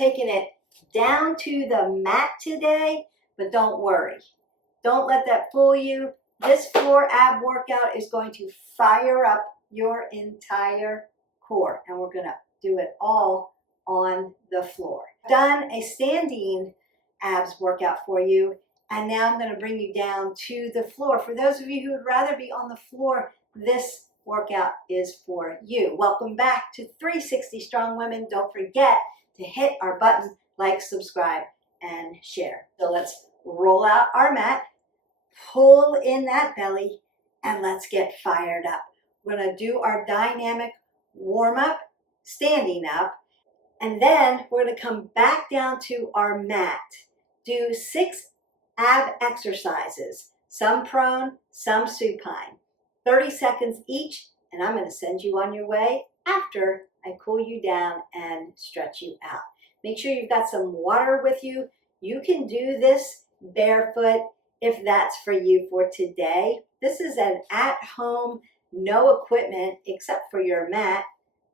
taking it down to the mat today, but don't worry. Don't let that fool you. This floor ab workout is going to fire up your entire core, and we're gonna do it all on the floor. I've done a standing abs workout for you, and now I'm gonna bring you down to the floor. For those of you who would rather be on the floor, this workout is for you. Welcome back to 360 Strong Women. Don't forget to hit our button, like, subscribe, and share. So let's roll out our mat, pull in that belly, and let's get fired up. We're gonna do our dynamic warm up, standing up, and then we're gonna come back down to our mat. Do 6 ab exercises, some prone, some supine, 30 seconds each, and I'm gonna send you on your way after I cool you down and stretch you out. Make sure you've got some water with you. You can do this barefoot if that's for you for today. This is an at-home, no equipment except for your mat,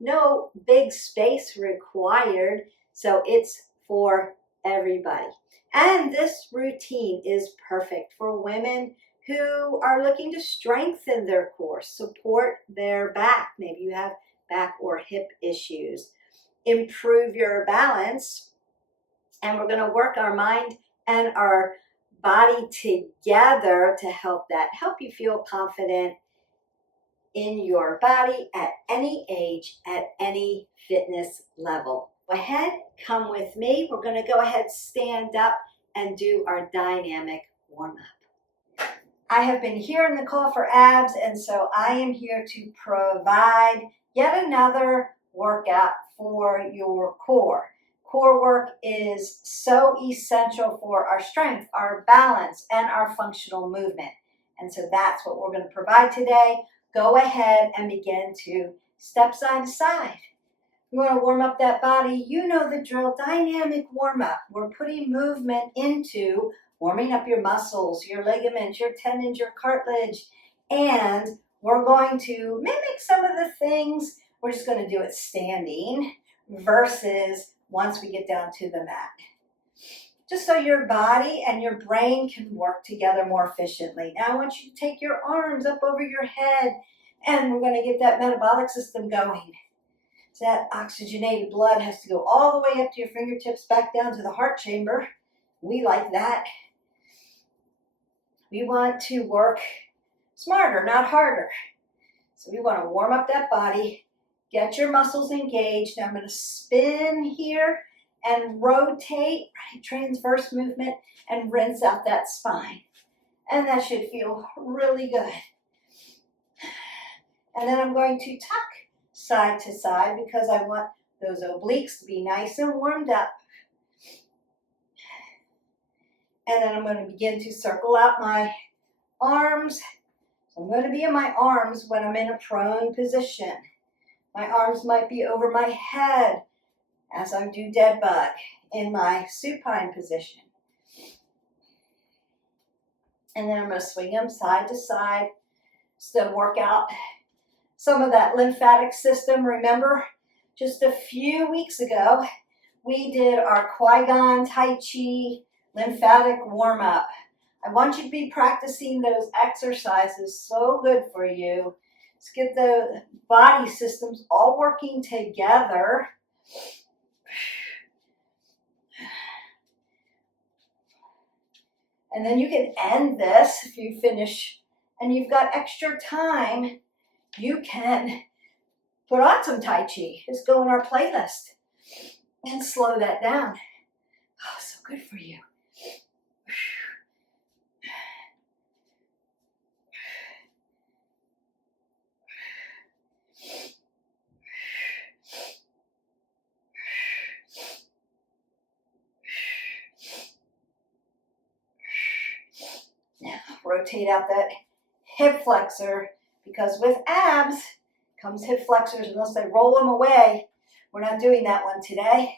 no big space required, so it's for everybody. And this routine is perfect for women who are looking to strengthen their core, support their back. Maybe you have back or hip issues. Improve your balance, and we're going to work our mind and our body together to help you feel confident in your body at any age, at any fitness level. Go ahead, come with me. We're going to go ahead, stand up, and do our dynamic warm-up. I have been hearing the call for abs, and so I am here to provide yet another workout for your core. Core work is so essential for our strength, our balance, and our functional movement. And so that's what we're going to provide today. Go ahead and begin to step side to side. You want to warm up that body. You know the drill, dynamic warm up. We're putting movement into warming up your muscles, your ligaments, your tendons, your cartilage, and we're going to mimic some of the things. We're just going to do it standing versus once we get down to the mat. Just so your body and your brain can work together more efficiently. Now I want you to take your arms up over your head, and we're going to get that metabolic system going. So that oxygenated blood has to go all the way up to your fingertips, back down to the heart chamber. We like that. We want to work smarter, not harder. So we want to warm up that body, get your muscles engaged. Now I'm going to spin here and rotate, right, transverse movement, and rinse out that spine. And that should feel really good. And then I'm going to tuck side to side because I want those obliques to be nice and warmed up. And then I'm going to begin to circle out my arms. I'm going to be in my arms when I'm in a prone position. My arms might be over my head as I do dead bug in my supine position. And then I'm going to swing them side to side to work out some of that lymphatic system. Remember, just a few weeks ago, we did our Qui-Gon Tai Chi lymphatic warm-up. I want you to be practicing those exercises, so good for you. Let's get the body systems all working together. And then you can end this if you finish and you've got extra time. You can put on some Tai Chi. Just go in our playlist and slow that down. Oh, so good for you. Now, rotate out that hip flexor, because with abs comes hip flexors unless they roll them away. We're not doing that one today.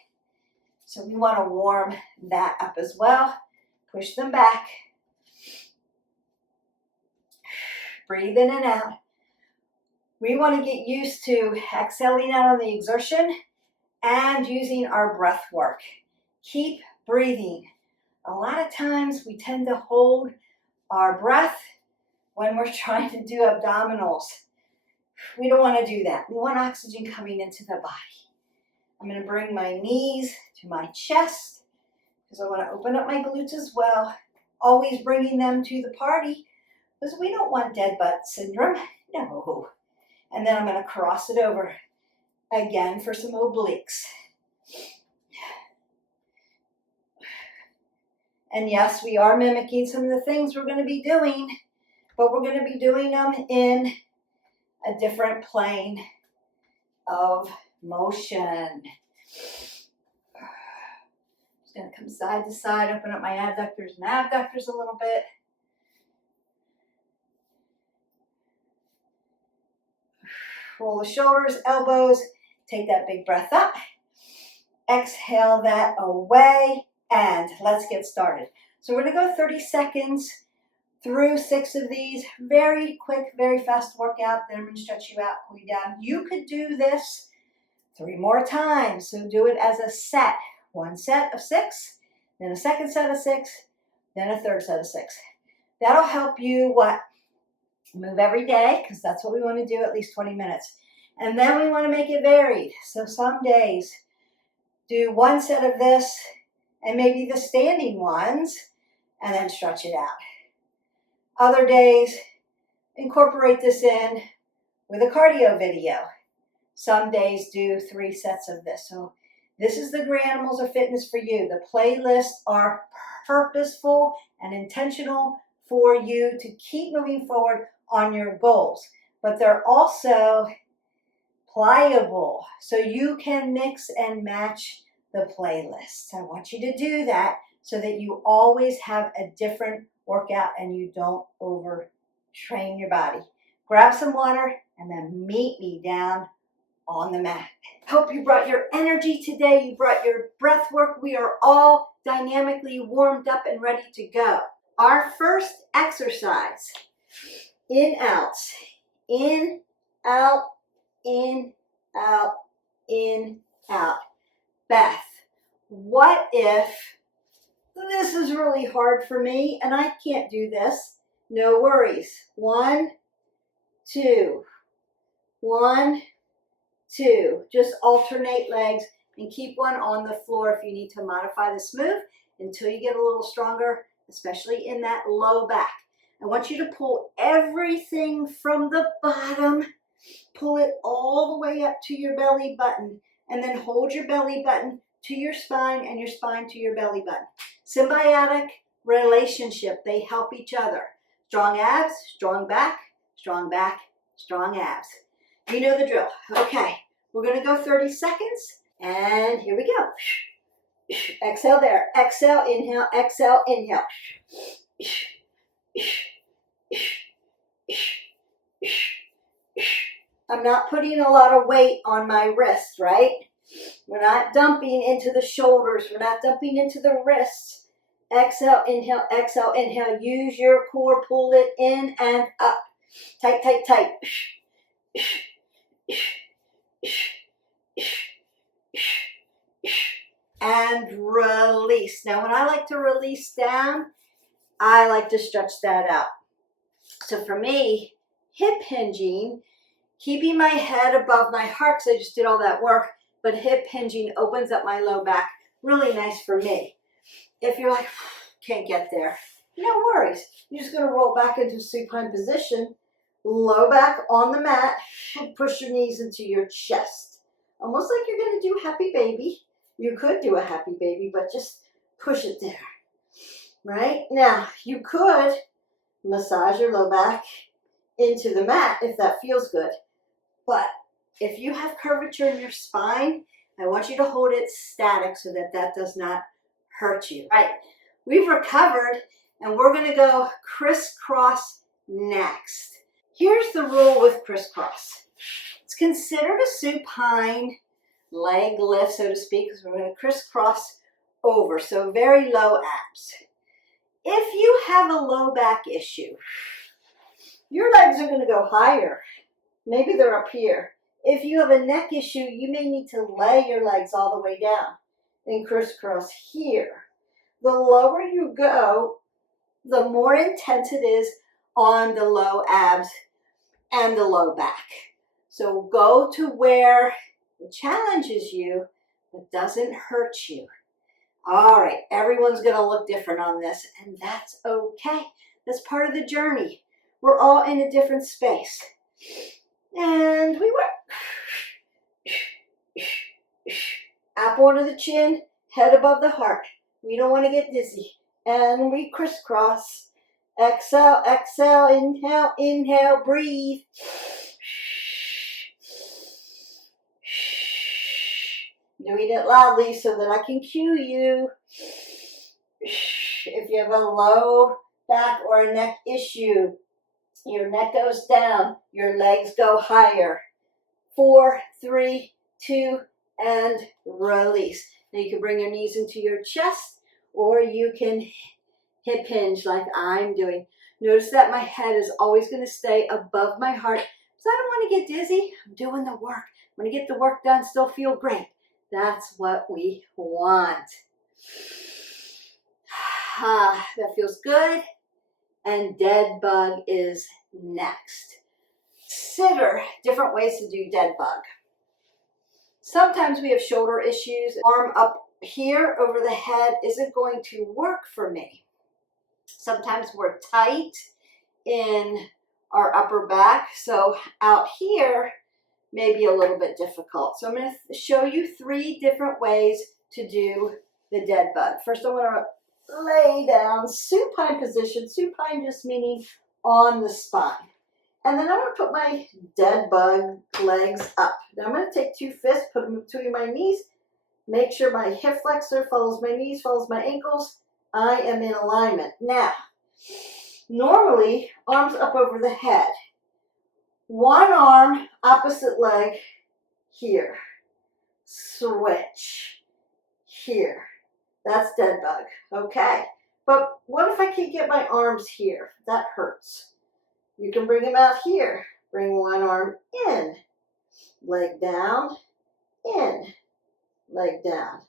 So we want to warm that up as well. Push them back. Breathe in and out. We want to get used to exhaling out on the exertion and using our breath work. Keep breathing. A lot of times we tend to hold our breath when we're trying to do abdominals. We don't want to do that. We want oxygen coming into the body. I'm going to bring my knees to my chest because I want to open up my glutes as well. Always bringing them to the party because we don't want dead butt syndrome. No. And then I'm going to cross it over again for some obliques. And yes, we are mimicking some of the things we're going to be doing, but we're going to be doing them in a different plane of motion. Just going to come side to side, open up my adductors and abductors a little bit. Roll the shoulders, elbows, take that big breath up. Exhale that away, and let's get started. So we're going to go 30 seconds through 6 of these. Very quick, very fast workout. Then I'm going to stretch you out, cool you down. You could do this 3 more times. So do it as a set. 1 set of 6, then a second set of 6, then a third set of 6. That'll help you what? Move every day, because that's what we want to do, at least 20 minutes. And then we want to make it varied. So some days do 1 set of this and maybe the standing ones and then stretch it out. Other days, incorporate this in with a cardio video. Some days do 3 sets of this. So this is the Great Animals of Fitness for you. The playlists are purposeful and intentional for you to keep moving forward on your goals. But they're also pliable, so you can mix and match the playlists. I want you to do that so that you always have a different workout and you don't overtrain your body. Grab some water and then meet me down on the mat. Hope you brought your energy today. You brought your breath work. We are all dynamically warmed up and ready to go. Our first exercise, in, out, in, out, in, out, in, out. Beth, what if this is really hard for me and I can't do this? No worries. 1, 2, 1, 2. Just alternate legs and keep one on the floor if you need to modify this move until you get a little stronger, especially in that low back. I want you to pull everything from the bottom, pull it all the way up to your belly button, and then hold your belly button to your spine and your spine to your belly button. Symbiotic relationship. They help each other. Strong abs, strong back, strong back, strong abs. You know the drill. Okay, we're going to go 30 seconds, and here we go. Exhale there. Exhale, inhale, exhale, inhale. I'm not putting a lot of weight on my wrists, right? We're not dumping into the shoulders. We're not dumping into the wrists. Exhale, inhale, exhale, inhale. Use your core. Pull it in and up. Tight, tight, tight. And release. Now, when I like to release down, I like to stretch that out. So for me, hip hinging, keeping my head above my heart, because I just did all that work, but hip hinging opens up my low back. Really nice for me. If you're like, can't get there, no worries. You're just going to roll back into supine position, low back on the mat, and push your knees into your chest. Almost like you're going to do happy baby. You could do a happy baby, but just push it there. Right? Now, you could massage your low back into the mat if that feels good. But if you have curvature in your spine, I want you to hold it static so that that does not hurt you. All right, we've recovered and we're going to go crisscross next. Here's the rule with crisscross. It's considered a supine leg lift, so to speak, because we're going to crisscross over, so very low abs. If you have a low back issue, your legs are going to go higher. Maybe they're up here. If you have a neck issue, you may need to lay your legs all the way down and crisscross here. The lower you go, the more intense it is on the low abs and the low back. So go to where it challenges you, but doesn't hurt you. All right, everyone's gonna look different on this, and that's okay. That's part of the journey. We're all in a different space. And we work. Apple under the chin, head above the heart. We don't want to get dizzy. And we crisscross. Exhale, exhale, inhale, inhale, breathe. Doing it loudly so that I can cue you. If you have a low back or a neck issue, your neck goes down, your legs go higher. 4, 3, 2, and release. Now you can bring your knees into your chest, or you can hip hinge like I'm doing. Notice that my head is always going to stay above my heart, because I don't want to get dizzy. I'm doing the work. I'm going to get the work done, still feel great. That's what we want. That feels good. And dead bug is next. Consider different ways to do dead bug. Sometimes we have shoulder issues. Arm up here over the head isn't going to work for me. Sometimes we're tight in our upper back, so out here may be a little bit difficult. So I'm going to show you 3 different ways to do the dead bug. First, I want to lay down, supine position. Supine just meaning on the spine. And then I'm going to put my dead bug legs up. Now I'm going to take 2 fists, put them between my knees. Make sure my hip flexor follows my knees, follows my ankles. I am in alignment. Now, normally, arms up over the head. One arm, opposite leg, here. Switch. Here. That's dead bug. Okay. But what if I can't get my arms here? That hurts. You can bring them out here. Bring one arm in. Leg down. In. Leg down.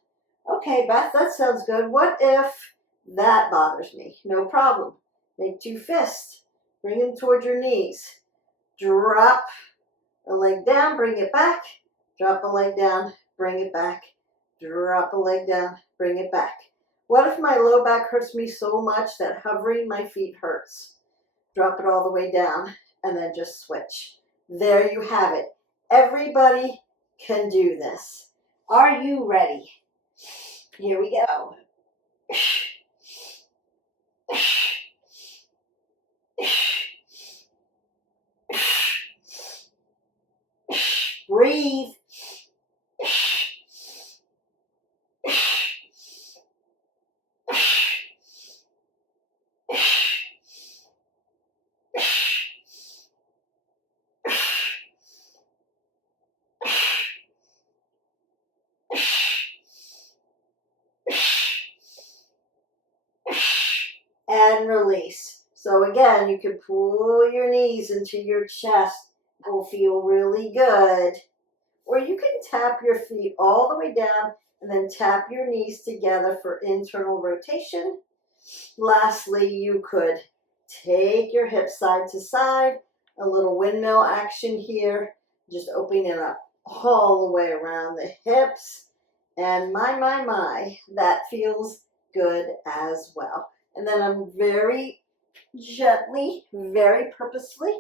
Okay, Beth, that sounds good. What if that bothers me? No problem. Make 2 fists. Bring them toward your knees. Drop a leg down, bring it back. Drop a leg down, bring it back. Drop a leg down, bring it back. What if my low back hurts me so much that hovering my feet hurts? Drop it all the way down and then just switch. There you have it. Everybody can do this. Are you ready? Here we go. Breathe. And release. So again, you can pull your knees into your chest. It will feel really good. Or you can tap your feet all the way down and then tap your knees together for internal rotation. Lastly, you could take your hips side to side, a little windmill action here, just opening it up all the way around the hips. And my, that feels good as well. And then I'm very gently, very purposefully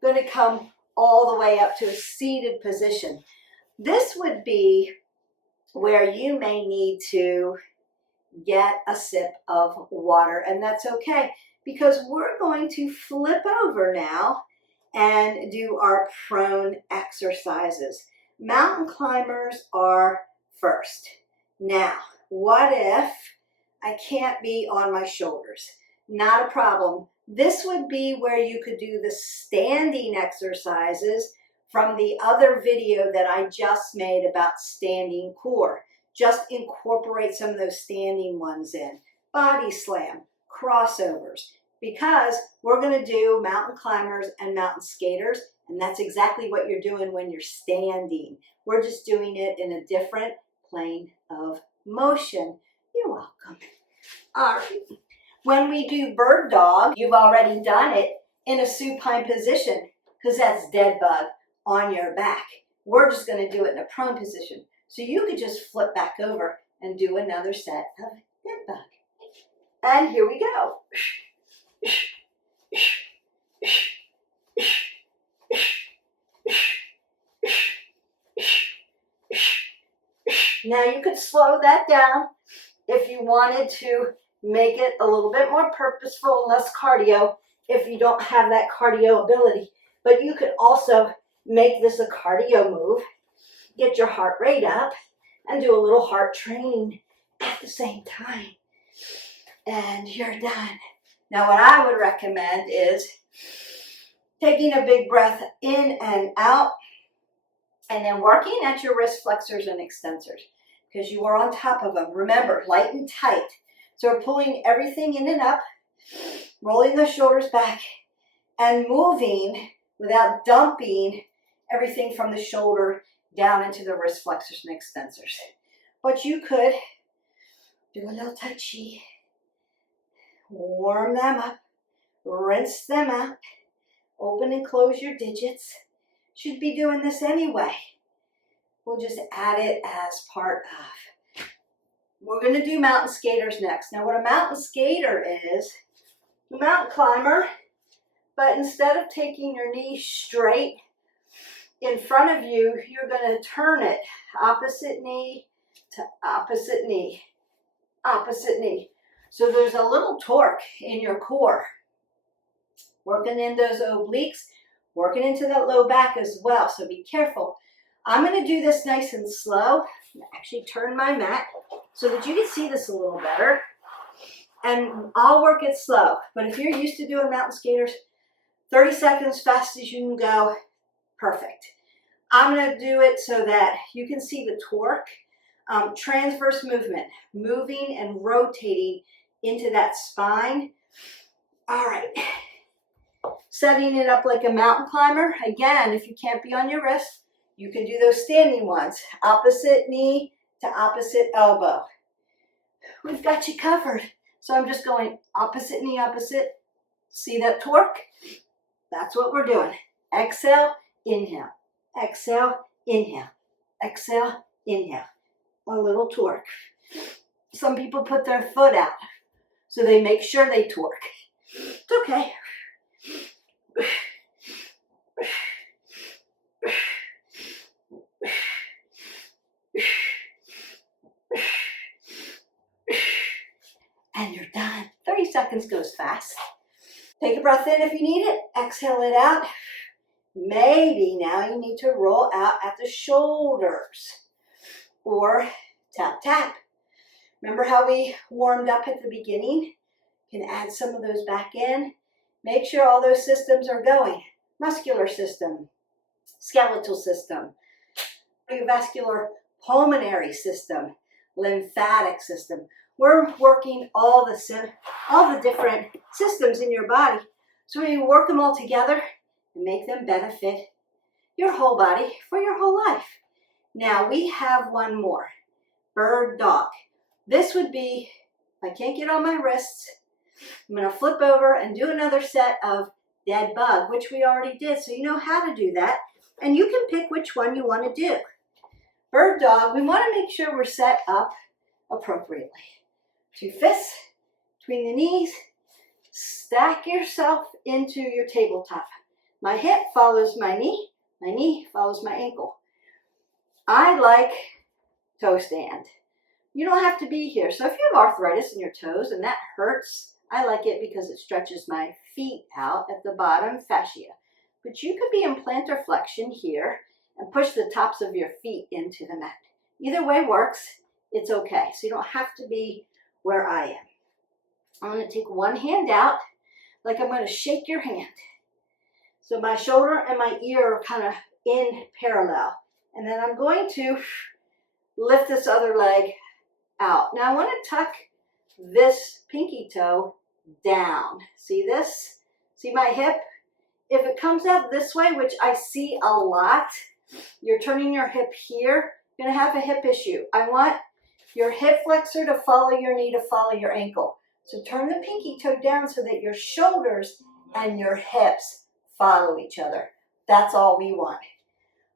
going to come all the way up to a seated position. This would be where you may need to get a sip of water, and that's okay, because we're going to flip over now and do our prone exercises. Mountain climbers are first. Now, what if I can't be on my shoulders? Not a problem. This would be where you could do the standing exercises from the other video that I just made about standing core. Just incorporate some of those standing ones in. Body slam, crossovers, because we're going to do mountain climbers and mountain skaters, And that's exactly what you're doing when you're standing. We're just doing it in a different plane of motion. You're welcome. All right. When we do bird dog, you've already done it in a supine position because that's dead bug on your back. We're just going to do it in a prone position. So you could just flip back over and do another set of dead bug. And here we go. Now you could slow that down if you wanted to make it a little bit more purposeful and less cardio if you don't have that cardio ability. But you could also make this a cardio move, get your heart rate up, and do a little heart training at the same time. And you're done. Now what I would recommend is taking a big breath in and out, and then working at your wrist flexors and extensors because you are on top of them. Remember, light and tight. So we're pulling everything in and up, rolling the shoulders back, and moving without dumping everything from the shoulder down into the wrist flexors and extensors. But you could do a little tai chi, warm them up, rinse them out, open and close your digits. Should be doing this anyway. We'll just add it as part of. We're going to do mountain skaters next. Now what a mountain skater is, a mountain climber, but instead of taking your knee straight in front of you, you're going to turn it opposite knee to opposite knee, opposite knee. So there's a little torque in your core. Working in those obliques, working into that low back as well, so be careful. I'm going to do this nice and slow. Actually turn my mat so that you can see this a little better. And I'll work it slow. But if you're used to doing mountain skaters, 30 seconds fast as you can go, perfect. I'm going to do it so that you can see the torque. Transverse movement, moving and rotating into that spine. All right. Setting it up like a mountain climber. Again, if you can't be on your wrist, you can do those standing ones. Opposite knee to opposite elbow. We've got you covered. So I'm just going opposite knee, opposite. See that torque? That's what we're doing. Exhale, inhale. Exhale, inhale. Exhale, inhale. A little torque. Some people put their foot out, so they make sure they torque. It's okay. And you're done. 30 seconds goes fast. Take a breath in if you need it. Exhale it out. Maybe now you need to roll out at the shoulders or tap, tap. Remember how we warmed up at the beginning? You can add some of those back in. Make sure all those systems are going. Muscular system, skeletal system, cardiovascular pulmonary system, lymphatic system. We're working all the different systems in your body. So when you work them all together and make them benefit your whole body for your whole life. Now we have one more, bird dog. This would be, if I can't get on my wrists, I'm going to flip over and do another set of dead bug, which we already did, so you know how to do that. And you can pick which one you want to do. Bird dog, we want to make sure we're set up appropriately. 2 fists between the knees. Stack yourself into your tabletop. My hip follows my knee follows my ankle. I like toe stand. You don't have to be here. So if you have arthritis in your toes and that hurts, I like it because it stretches my feet out at the bottom fascia. But you could be in plantar flexion here and push the tops of your feet into the mat. Either way works. It's okay. So you don't have to be where I am. I'm going to take one hand out like I'm going to shake your hand. So my shoulder and my ear are kind of in parallel. And then I'm going to lift this other leg out. Now I want to tuck this pinky toe down. See this? See my hip If it comes out this way, which I see a lot, you're turning your hip here, you're gonna have a hip issue. I want your hip flexor to follow your knee to follow your ankle. So turn the pinky toe down so that your shoulders and your hips follow each other. That's all we want.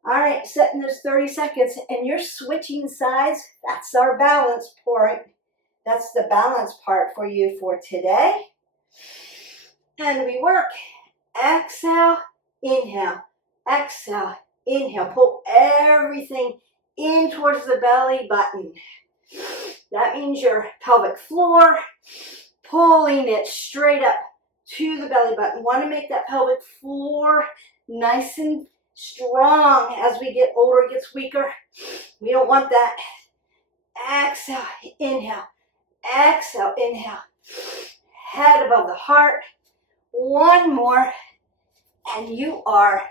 All right, setting those 30 seconds, and you're switching sides. That's our balance part. That's the balance part for you for today. And we work. Exhale, inhale, exhale, inhale. Pull everything in towards the belly button. That means your pelvic floor, pulling it straight up to the belly button. Want to make that pelvic floor nice and strong. As we get older, it gets weaker. We don't want that. Exhale, inhale, exhale, inhale. Head above the heart. One more, and you are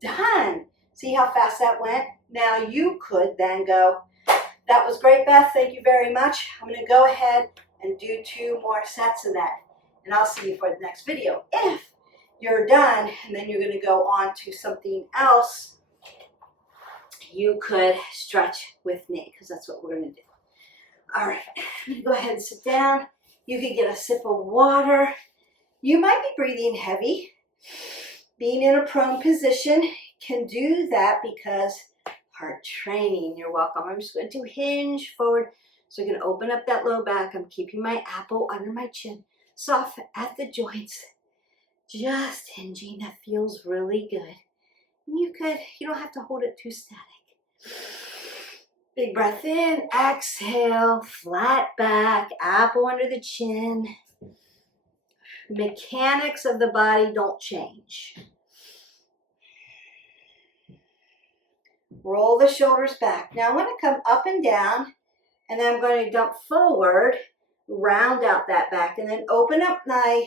done. See how fast that went? Now you could then go, that was great, Beth. Thank you very much. I'm going to go ahead and do 2 more sets of that, and I'll see you for the next video. If you're done, and then you're going to go on to something else, you could stretch with me, because that's what we're going to do. All right, I'm going to go ahead and sit down. You can get a sip of water. You might be breathing heavy. Being in a prone position can do that because heart training. You're welcome. I'm just going to hinge forward. So I'm going to open up that low back. I'm keeping my apple under my chin, soft at the joints. Just hinging. That feels really good. You don't have to hold it too static. Big breath in, exhale, flat back, apple under the chin. Mechanics of the body don't change. Roll the shoulders back. Now I want to come up and down, and then I'm going to dump forward, round out that back, and then open up my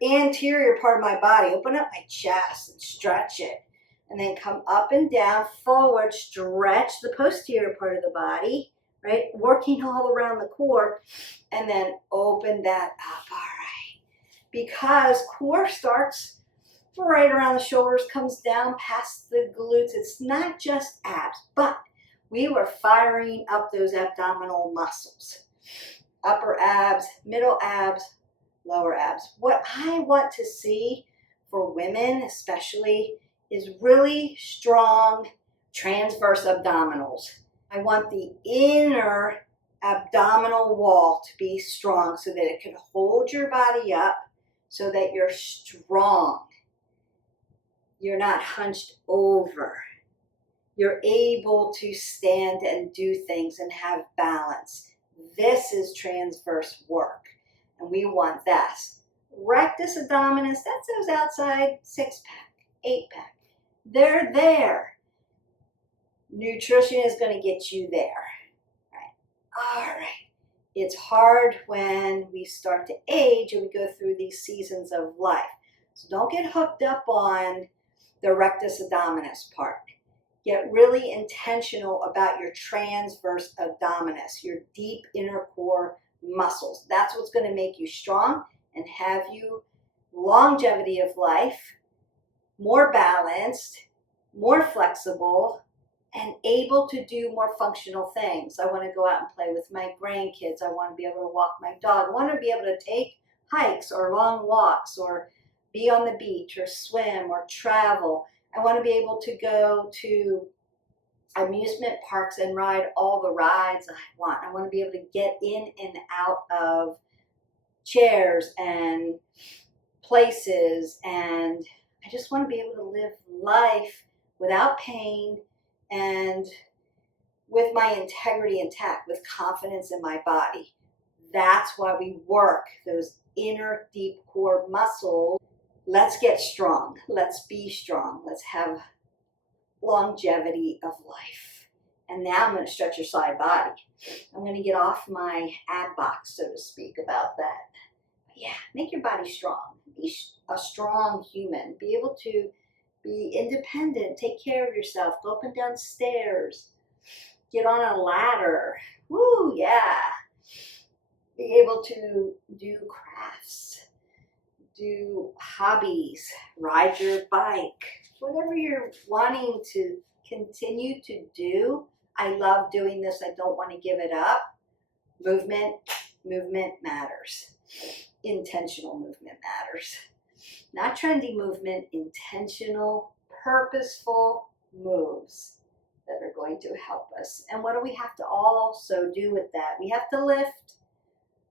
anterior part of my body. Open up my chest and stretch it. And then come up and down, forward, stretch the posterior part of the body, right? Working all around the core, and then open that up, all right. Because core starts right around the shoulders, comes down past the glutes. It's not just abs, but we were firing up those abdominal muscles. Upper abs, middle abs, lower abs. What I want to see for women especially is really strong transverse abdominals. I want the inner abdominal wall to be strong so that it can hold your body up so that you're strong. You're not hunched over. You're able to stand and do things and have balance. This is transverse work, and we want that. Rectus abdominis, that's those outside 6-pack, 8-pack. They're there. Nutrition is going to get you there. Right. All right. It's hard when we start to age and we go through these seasons of life. So don't get hooked up on the rectus abdominis part. Get really intentional about your transverse abdominis, your deep inner core muscles. That's what's going to make you strong and have you longevity of life, more balanced, more flexible, and able to do more functional things. I want to go out and play with my grandkids. I want to be able to walk my dog. I want to be able to take hikes or long walks or be on the beach or swim or travel. I want to be able to go to amusement parks and ride all the rides I want. I want to be able to get in and out of chairs and places, and I just want to be able to live life without pain and with my integrity intact, with confidence in my body. That's why we work those inner deep core muscles. Let's get strong. Let's be strong. Let's have longevity of life. And now I'm going to stretch your side body. I'm going to get off my ad box, so to speak, about that. Yeah, make your body strong. Be a strong human. Be able to be independent. Take care of yourself. Go up and down stairs. Get on a ladder. Woo, yeah. Be able to do crafts. do hobbies, ride your bike, whatever you're wanting to continue to do. I love doing this. I don't want to give it up. Movement matters. Intentional movement matters. Not trendy movement, intentional, purposeful moves that are going to help us. And what do we have to also do with that? We have to lift.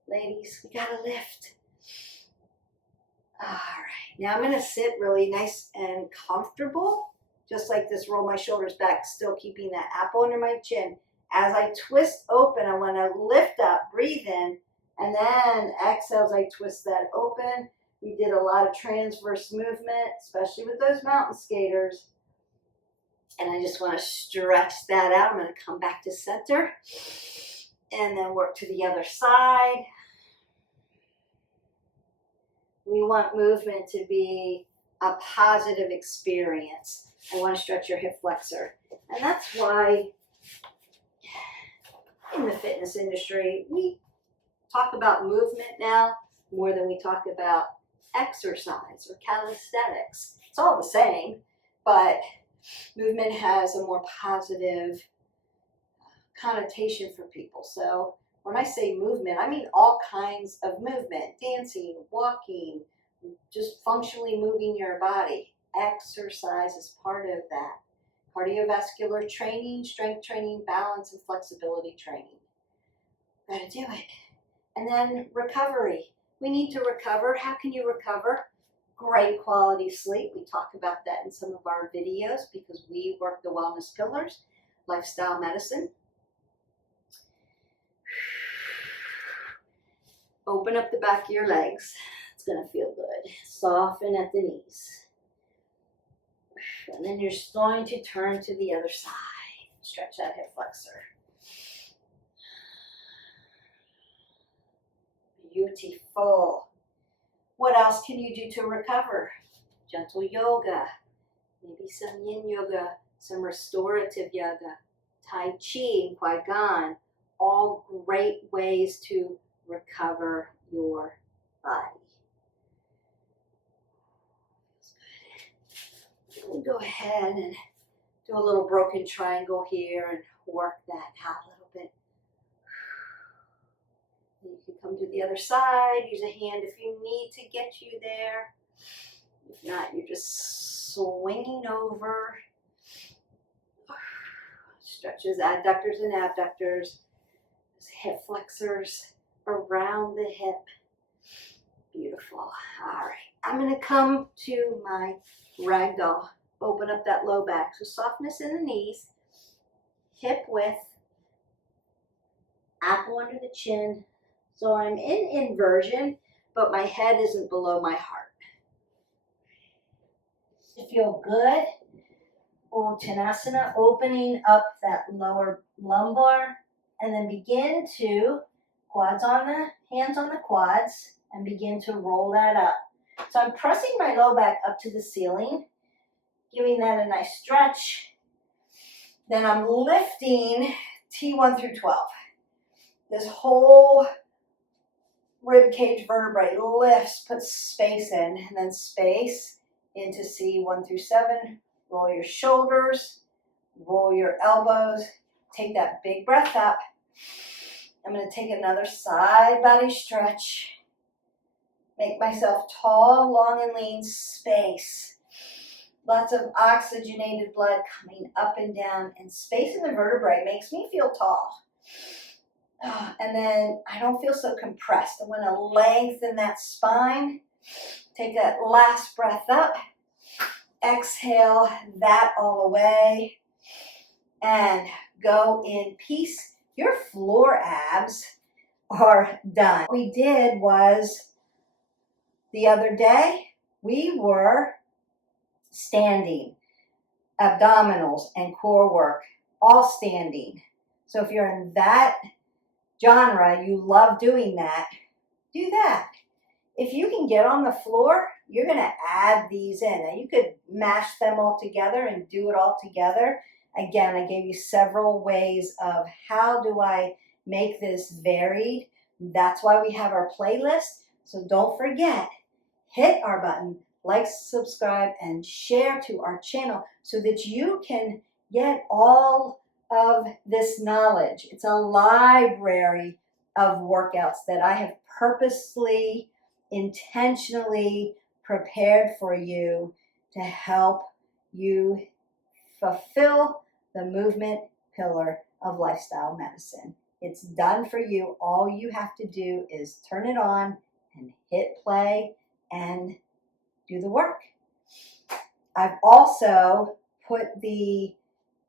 Ladies, we gotta lift. All right, now I'm gonna sit really nice and comfortable, just like this, roll my shoulders back, still keeping that apple under my chin. As I twist open, I wanna lift up, breathe in, and then exhale as I twist that open. We did a lot of transverse movement, especially with those mountain skaters. And I just wanna stretch that out. I'm gonna come back to center and then work to the other side. We want movement to be a positive experience. I want to stretch your hip flexor. And that's why in the fitness industry, we talk about movement now more than we talk about exercise or calisthenics. It's all the same, but movement has a more positive connotation for people. So when I say movement, I mean all kinds of movement, dancing, walking, just functionally moving your body. Exercise is part of that. Cardiovascular training, strength training, balance and flexibility training. Gotta do it. And then recovery. We need to recover. How can you recover? Great quality sleep. We talk about that in some of our videos because we work the wellness pillars, lifestyle medicine. Open up the back of your legs. It's going to feel good. Soften at the knees. And then you're going to turn to the other side. Stretch that hip flexor. Beautiful. What else can you do to recover? Gentle yoga. Maybe some yin yoga, some restorative yoga, Tai Chi, Qui-Gon. All great ways to recover your body. We'll go ahead and do a little broken triangle here and work that out a little bit. And you can come to the other side, use a hand if you need to get you there. If not, you're just swinging over. Stretches, adductors and abductors. Hip flexors around the hip. Beautiful. All right. I'm going to come to my ragdoll. Open up that low back. So softness in the knees. Hip width. Apple under the chin. So I'm in inversion, but my head isn't below my heart. You feel good. Uttanasana, opening up that lower lumbar. And then begin to hands on the quads, and begin to roll that up. So I'm pressing my low back up to the ceiling, giving that a nice stretch. Then I'm lifting T1 through 12. This whole rib cage vertebrae lifts, puts space in, and then space into C1 through 7. Roll your shoulders, roll your elbows. Take that big breath up. I'm going to take another side body stretch. Make myself tall, long, and lean. Space. Lots of oxygenated blood coming up and down. And space in the vertebrae makes me feel tall. And then I don't feel so compressed. I want to lengthen that spine. Take that last breath up. Exhale that all away. And go in peace. Your floor abs are done. What we did was the other day, we were standing, abdominals and core work, all standing. So if you're in that genre, you love doing that, do that. If you can get on the floor, you're going to add these in. Now you could mash them all together and do it all together. Again, I gave you several ways of how do I make this varied. That's why we have our playlist. So don't forget, hit our button, like, subscribe, and share to our channel so that you can get all of this knowledge. It's a library of workouts that I have purposely, intentionally prepared for you to help you fulfill the movement pillar of lifestyle medicine. It's done for you. All you have to do is turn it on and hit play and do the work. I've also put the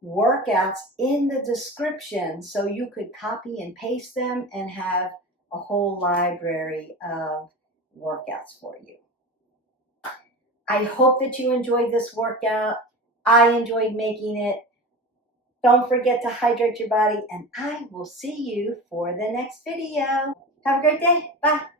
workouts in the description so you could copy and paste them and have a whole library of workouts for you. I hope that you enjoyed this workout. I enjoyed making it. Don't forget to hydrate your body, and I will see you for the next video. Have a great day. Bye.